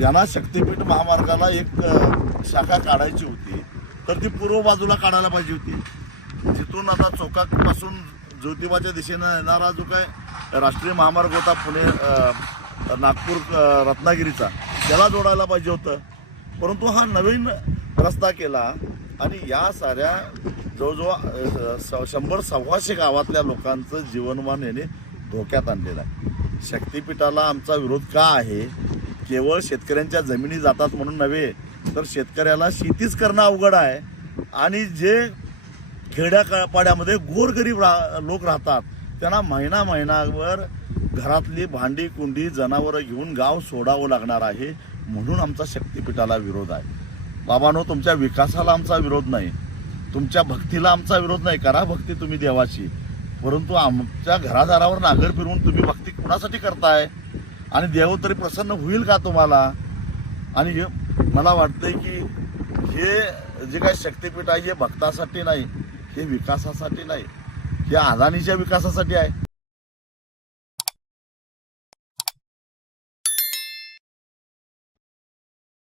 यांना शक्तीपीठ महामार्गाला एक शाखा काढायची होती, तर ती पूर्व बाजूला काढायला पाहिजे होती. जिथून आता चौकापासून ज्योतिबाच्या दिशेनं येणारा जो काय राष्ट्रीय महामार्ग होता पुणे नागपूर रत्नागिरीचा, त्याला जोडायला पाहिजे होतं. परंतु हा नवीन रस्ता केला आणि या साऱ्या जवळजवळ 100-125 गावातल्या लोकांचं जीवनमान याने धोक्यात आणलेलं आहे. शक्तीपीठाला आमचा विरोध का आहे? केवळ शेतकऱ्यांच्या जमिनी जातात म्हणून नव्हे, तर शेतकऱ्याला शेतीच करणं अवघड आहे. आणि जे खेड्यापाड्यामध्ये गोरगरीब लोक राहतात त्यांना महिनाभर घरातली भांडी कुंडी जनावरं घेऊन गाव सोडावं लागणार आहे. म्हणून आमचा शक्तीपीठाला विरोध आहे. बाबांनो, तुमच्या विकासाला आमचा विरोध नाही, तुमच्या भक्तीला आमचा विरोध नाही. करा भक्ती तुम्ही देवाची, परंतु आमच्या घरादारावर नांगर फिरवून तुम्ही भक्ती कुणासाठी करताय? आणि देव तरी प्रसन्न होईल का तुम्हाला? आणि मला वाटतंय की हे जे काही शक्तीपीठ आहे हे भक्तासाठी नाही, हे विकासासाठी नाही, हे अदानीच्या विकासासाठी आहे.